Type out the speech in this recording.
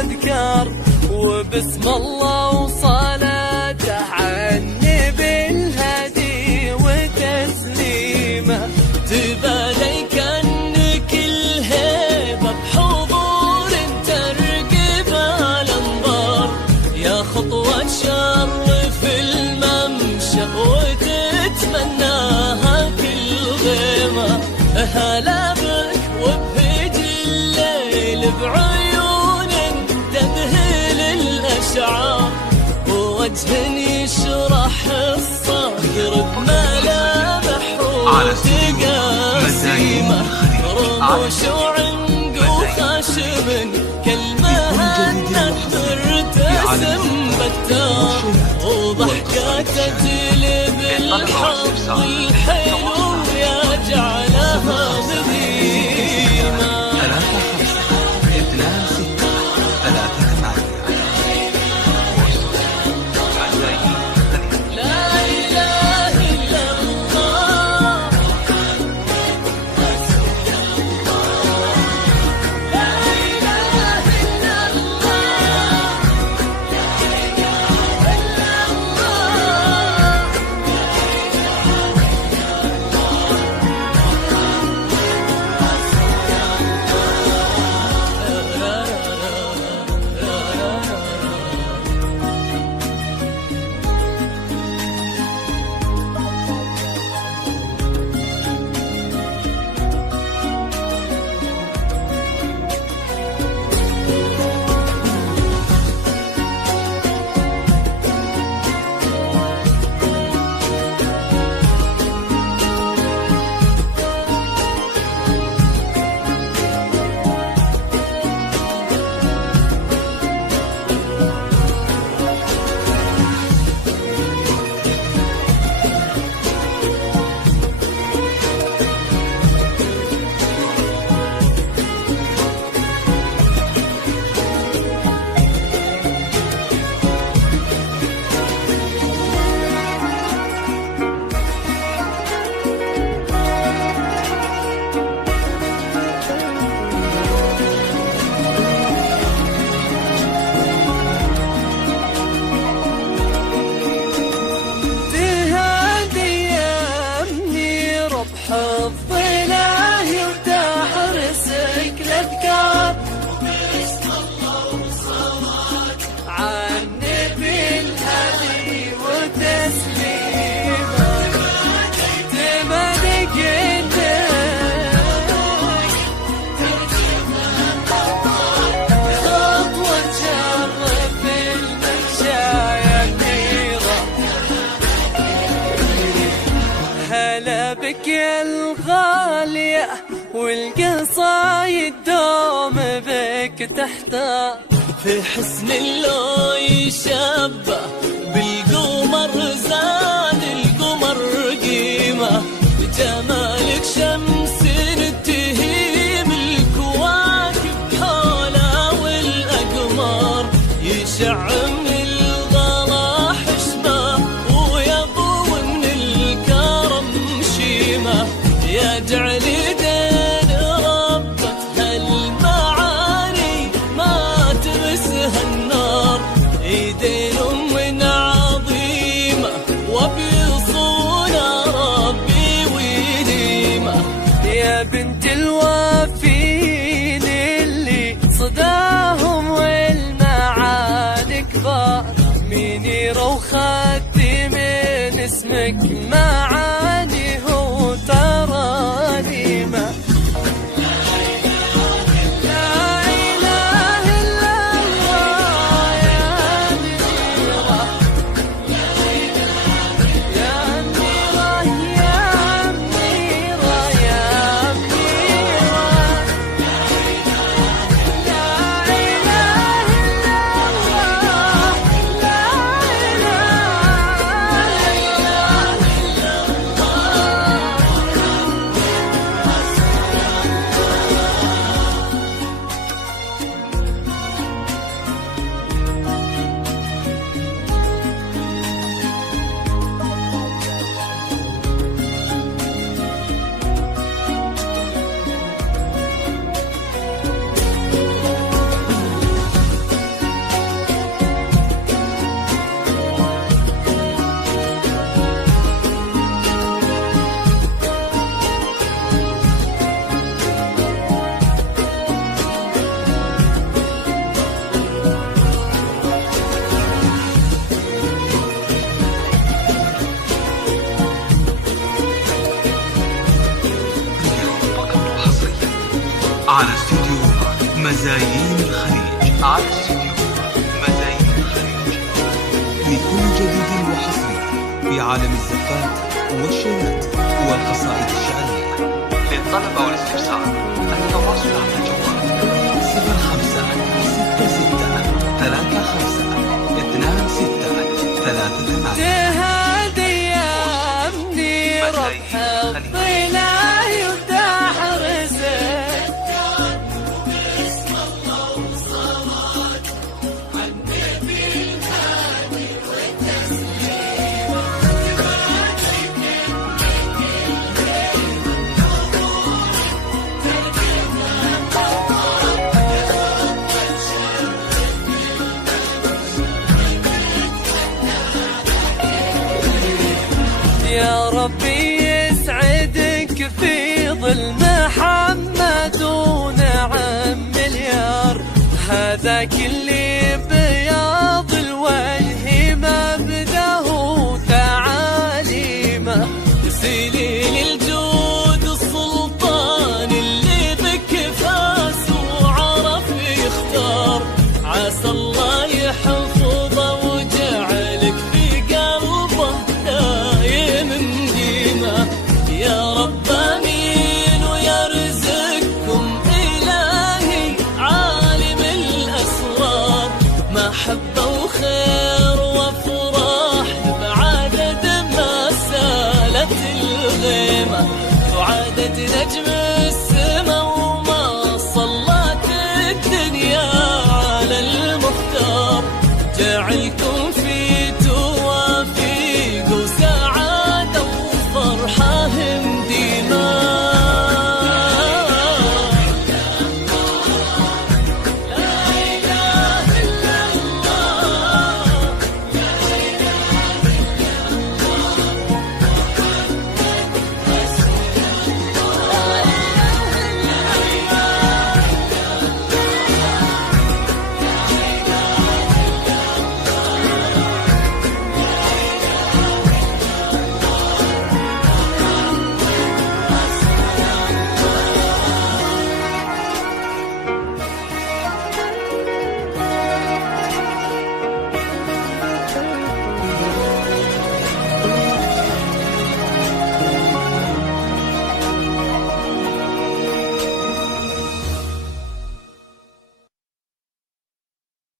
الأذكار وبسم الله وصلاته عني بالهدي وتسليمه تبالي كأنك الهيبة بحضور ترقب الأنظار يا خطوة تشرف الممشى وتتمناها كل غيمة هلا بك وبهج الليل بعيون تذهل الأشعار ووجه يشرح الصدر بملامح وتقاسيمه رموش وعنق وخشم كالمهند مرتسم بتار وضحكاته تجلب الحظ الحلو يجعلها مديمة بك يا الغالية والقصايد دوم بك تحتار في حسن لو يشبه بالقمر زاد القمر قيمة جمالك شمس تهيم الكواكب حولها والأقمار يشع من الغلا حشمة ويضو من الكرم شيمة يجعل دين ربة هالمعاني ما تمسها النار ايدين من عظيمة وبيصونها ربي وديمة يا بنت الوافين اللي صداهم والمعاني كبار مين يرو خدي من اسمك معاني هو ترانيمة مزايين الخليج على استديو مزايين الخليج لكل جديد وحصري في عالم الزفات والشيلات والقصائد الشعرية. للطلب أو الاستفسار التواصل على الجوال 0566352638. تهادي أيامني ربح الظلال يدحر زين يا ربي يسعدك في ظل محمد ونعم مليار. هذا كل بياض الوجه مبدأه تعاليمه. سليل الجود السلطان اللي بك فاس وعرف يختار. عسى الله يحفظه وجعلك في قلبه دايم مديمه. يا رب امين ويرزقكم الهي عالم الاسرار. محبه وخير وافراح بعدد ما سالت الغيمه. وعدد نجم السما وما صلت الدنيا على المختار. جعلكم